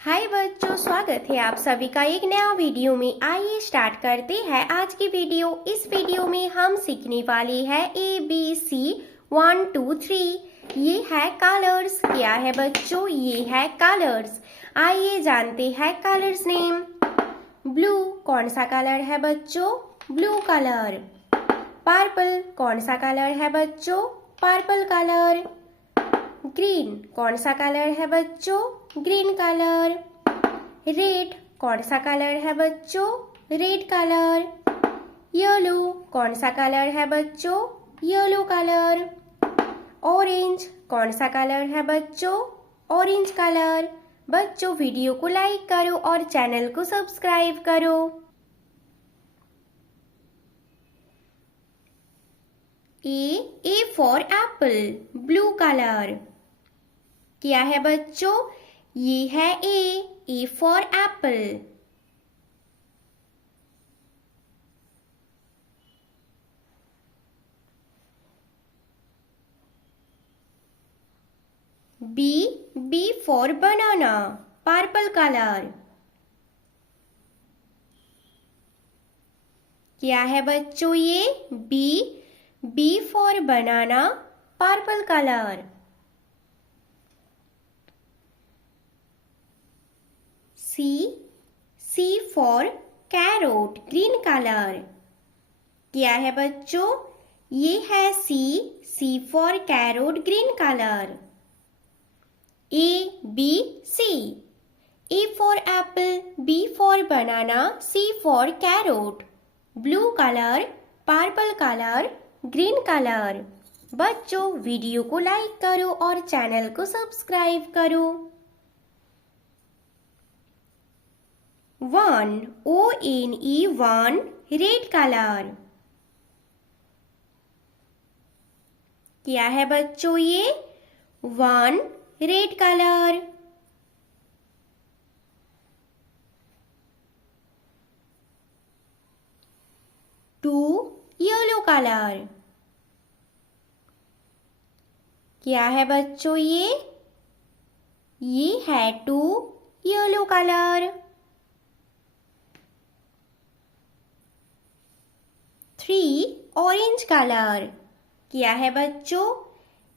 हाय बच्चों, स्वागत है आप सभी का एक नया वीडियो में। आइए स्टार्ट करते हैं आज की वीडियो। इस वीडियो में हम सीखने वाले हैं ABC 1 2 3। ये है कलर्स। क्या है बच्चों? ये है कलर्स। आइए जानते हैं कलर्स नेम। ब्लू कौन सा कलर है बच्चों? Blue colour. पर्पल कौन सा कलर है बच्चों? Purple colour. ग्रीन कौन सा कलर है बच्चों? Green colour. रेड कौन सा कलर है बच्चों? Red colour. येलो कौन सा कलर है बच्चों? Yellow colour. ऑरेंज कौन सा कलर है बच्चों? Orange colour. बच्चों वीडियो को लाइक करो और चैनल को सब्सक्राइब करो। A for apple, blue colour. क्या है बच्चों? ये है A for apple. B for banana, purple colour. क्या है बच्चों? ये B for banana, purple colour. C for carrot, green colour. क्या है बच्चों? ये है C for carrot, green colour. ABC, A for apple, B for banana, C for carrot. Blue colour, purple colour, green colour. बच्चों video को like करो और channel को सब्सक्राइब करो। 1 ONE, रेड कलर। क्या है बच्चों? ये 1 रेड कलर। 2 yellow colour. क्या है बच्चों? ये है 2 येलो कलर। 3 orange colour. क्या है बच्चों?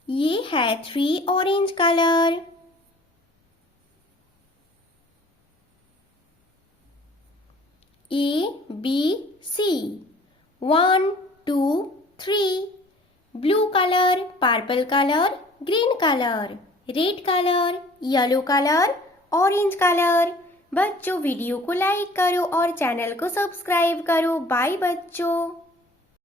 ये है 3 orange colour. ABC 1 2 3। Blue colour, purple colour, green colour, red colour, yellow colour, orange colour. बच्चों वीडियो को लाइक करो और चैनल को सब्सक्राइब करो। बाय बच्चों।